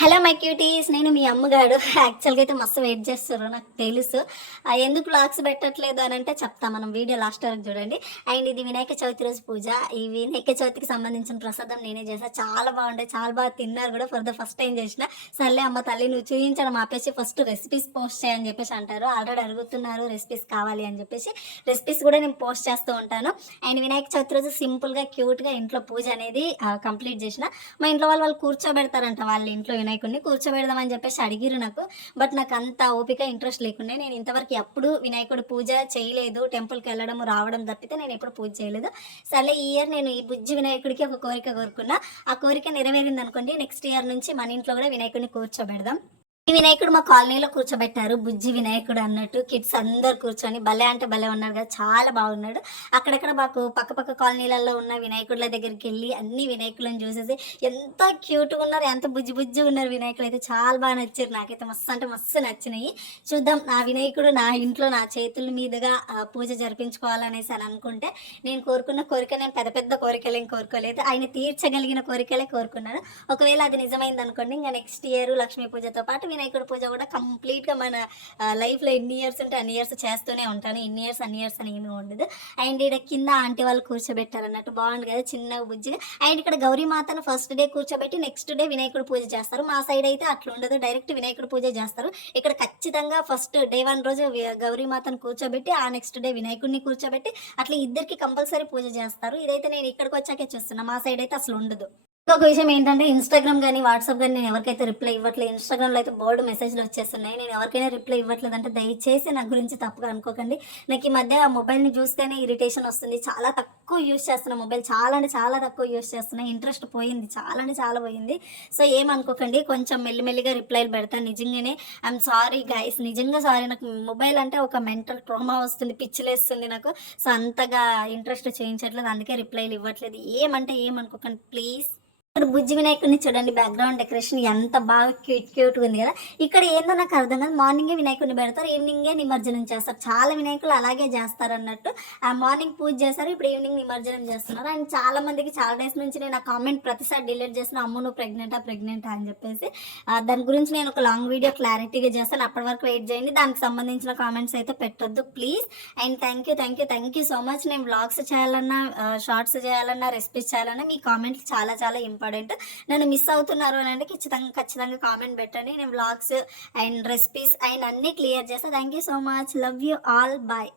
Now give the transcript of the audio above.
Hello my cuties, నేను మీ అమ్మగాడు. యాక్చువల్గా అయితే మస్తు వెయిట్ చేస్తారు, నాకు తెలుసు. ఎందుకు వ్లాగ్స్ పెట్టట్లేదు అని అంటే చెప్తా, మనం వీడియో లాస్ట్ వరకు చూడండి. అండ్ ఇది వినాయక చవితి రోజు పూజ. ఈ వినాయక చవితికి సంబంధించిన ప్రసాదం నేనే చేసా, చాలా బాగుండే, చాలా బాగా తిన్నారు కూడా. ఫర్ ద ఫస్ట్ టైం చేసిన. సర్లే అమ్మ తల్లి, నువ్వు చూపించడం ఆపేసి ఫస్ట్ రెసిపీస్ పోస్ట్ చేయని చెప్పేసి అంటారు. ఆల్రెడీ అడుగుతున్నారు రెసిపీస్ కావాలి అని చెప్పేసి. రెసిపీస్ కూడా నేను పోస్ట్ చేస్తూ ఉంటాను. అండ్ వినాయక చవితి రోజు సింపుల్గా క్యూట్గా ఇంట్లో పూజ అనేది కంప్లీట్ చేసిన. మా ఇంట్లో వాళ్ళు కూర్చోబెడతారంట, వాళ్ళ ఇంట్లో వినాయకుడిని కూర్చోబెడదామని చెప్పేసి అడిగిరు నాకు. బట్ నాకు అంత ఓపిక ఇంట్రెస్ట్ లేకుండా నేను ఇంతవరకు ఎప్పుడు వినాయకుడు పూజ చేయలేదు. టెంపుల్కి వెళ్ళడం రావడం తప్పితే నేను ఎప్పుడు పూజ చేయలేదు. సరే ఈ ఇయర్ నేను ఈ బుజ్జి వినాయకుడికి ఒక కోరిక కోరుకున్నా. ఆ కోరిక నెరవేరింది అనుకోండి, నెక్స్ట్ ఇయర్ నుంచి మన ఇంట్లో కూడా వినాయకుడిని కూర్చోబెడదాం. ఈ వినాయకుడు మా కాలనీలో కూర్చోబెట్టారు, బుజ్జి వినాయకుడు అన్నట్టు. కిడ్స్ అందరు కూర్చొని భలే అంటే భలే ఉన్నారు కదా, చాలా బాగున్నాడు. అక్కడక్కడ మాకు పక్క కాలనీలలో ఉన్న వినాయకుడుల దగ్గరికి వెళ్ళి అన్ని వినాయకులను చూసేసి ఎంత క్యూట్గా ఉన్నారు, ఎంత బుజ్జి బుజ్జి ఉన్నారు వినాయకులు. అయితే చాలా బాగా నచ్చారు, నాకైతే మస్తు అంటే మస్తు నచ్చినాయి. చూద్దాం, నా వినాయకుడు నా ఇంట్లో నా చేతుల మీదుగా పూజ జరిపించుకోవాలనేసి అని అనుకుంటే, నేను కోరుకున్న కోరిక నేను పెద్ద పెద్ద కోరికలేం కోరుకోలేదు, ఆయన తీర్చగలిగిన కోరికలే కోరుకున్నాను. ఒకవేళ అది నిజమైంది అనుకోండి, ఇంకా నెక్స్ట్ ఇయర్ లక్ష్మీ పూజతో పాటు వినాయకుడి పూజ కూడా కంప్లీట్గా మన లైఫ్లో ఎన్ని ఇయర్స్ ఉంటే అన్ని ఇయర్స్ చేస్తూనే ఉంటాను. ఇన్ని ఇయర్స్ అన్ని ఇయర్స్ అని ఏమీ ఉండదు. అండ్ ఇక్కడ కింద ఆంటీ వాళ్ళు కూర్చోబెట్టారు అన్నట్టు, బాగుంది కదా చిన్నగా బుజ్జిగా. అండ్ ఇక్కడ గౌరీమాతను ఫస్ట్ డే కూర్చోబెట్టి నెక్స్ట్ డే వినాయకుడు పూజ చేస్తారు. మా సైడ్ అయితే అట్లా ఉండదు, డైరెక్ట్ వినాయకుడు పూజ చేస్తారు. ఇక్కడ ఖచ్చితంగా ఫస్ట్ డే 1 రోజు గౌరీమాతను కూర్చోబెట్టి ఆ నెక్స్ట్ డే వినాయకుడిని కూర్చోబెట్టి అట్లా ఇద్దరికి కంపల్సరీ పూజ చేస్తారు. ఇదైతే నేను ఇక్కడికి వచ్చాకే చూస్తున్నా, మా సైడ్ అయితే అసలు ఉండదు. ఇంకొక విషయం ఏంటంటే, ఇన్స్టాగ్రామ్ కానీ వాట్సాప్ కానీ నేను ఎవరికైతే రిప్లై ఇవ్వట్లేదు. ఇన్స్టాగ్రామ్లో అయితే బోర్డు మెసేజ్లు వచ్చేస్తున్నాయి, నేను ఎవరికైనా రిప్లై ఇవ్వట్లేదు అంటే దయచేసి నా గురించి తప్పుగా అనుకోకండి. నాకు ఈ మధ్య ఆ మొబైల్ని చూస్తేనే ఇరిటేషన్ వస్తుంది. చాలా తక్కువ యూస్ చేస్తున్నా మొబైల్, చాలా అంటే చాలా తక్కువ యూస్ చేస్తున్నా. ఇంట్రెస్ట్ పోయింది, చాలా అంటే చాలా పోయింది. సో ఏమనుకోకండి, కొంచెం మెల్లిమెల్లిగా రిప్లైలు పెడతాను. నిజంగానే ఐఎమ్ సారీ గైస్, నిజంగా సారీ. నాకు మొబైల్ అంటే ఒక మెంటల్ ట్రామా వస్తుంది, పిచ్చిలేస్తుంది నాకు. సో అంతగా ఇంట్రెస్ట్ చేయించట్లేదు, అందుకే రిప్లైలు ఇవ్వట్లేదు. ఏమంటే ఏమనుకోకండి ప్లీజ్. ఇక్కడ బుజ్జి వినాయకుడిని చూడండి, బ్యాక్గ్రౌండ్ డెకరేషన్ ఎంత బాగా క్యూట్గా ఉంది కదా. ఇక్కడ ఏందో నాకు అర్థం కాదు, మార్నింగే వినాయకుడిని పెడతారు, ఈవినింగే నిమజ్జనం చేస్తారు. చాలా వినాయకులు అలాగే చేస్తారు అన్నట్టు. మార్నింగ్ పూజ చేస్తారు, ఇప్పుడు ఈవినింగ్ నిమజ్జనం చేస్తున్నారు. అండ్ చాలా మందికి చాలా డేస్ నుంచి నేను ఆ కామెంట్ ప్రతిసారి డిలీట్ చేసిన, అమ్మ నువ్వు ప్రెగ్నెంటా అని చెప్పేసి. దాని గురించి నేను ఒక లాంగ్ వీడియో క్లారిటీగా చేస్తాను, అప్పటి వరకు వెయిట్ చేయండి. దానికి సంబంధించిన కామెంట్స్ అయితే పెట్టొద్దు please. And thank you so much. నేను వ్లాగ్స్ చేయాలన్నా, షార్ట్స్ చేయాలన్నా, రెసిపీస్ చేయాలన్నా మీ కామెంట్స్ చాలా చాలా ఇంపార్టెంట్. నన్ను మిస్ అవుతున్నారు అని అంటే ఖచ్చితంగా కామెంట్ పెట్టండి. నేను వ్లాగ్స్ అండ్ రెసిపీస్ అండ్ అన్నీ క్లియర్ చేస్తాను. Thank you so much, love you all, bye.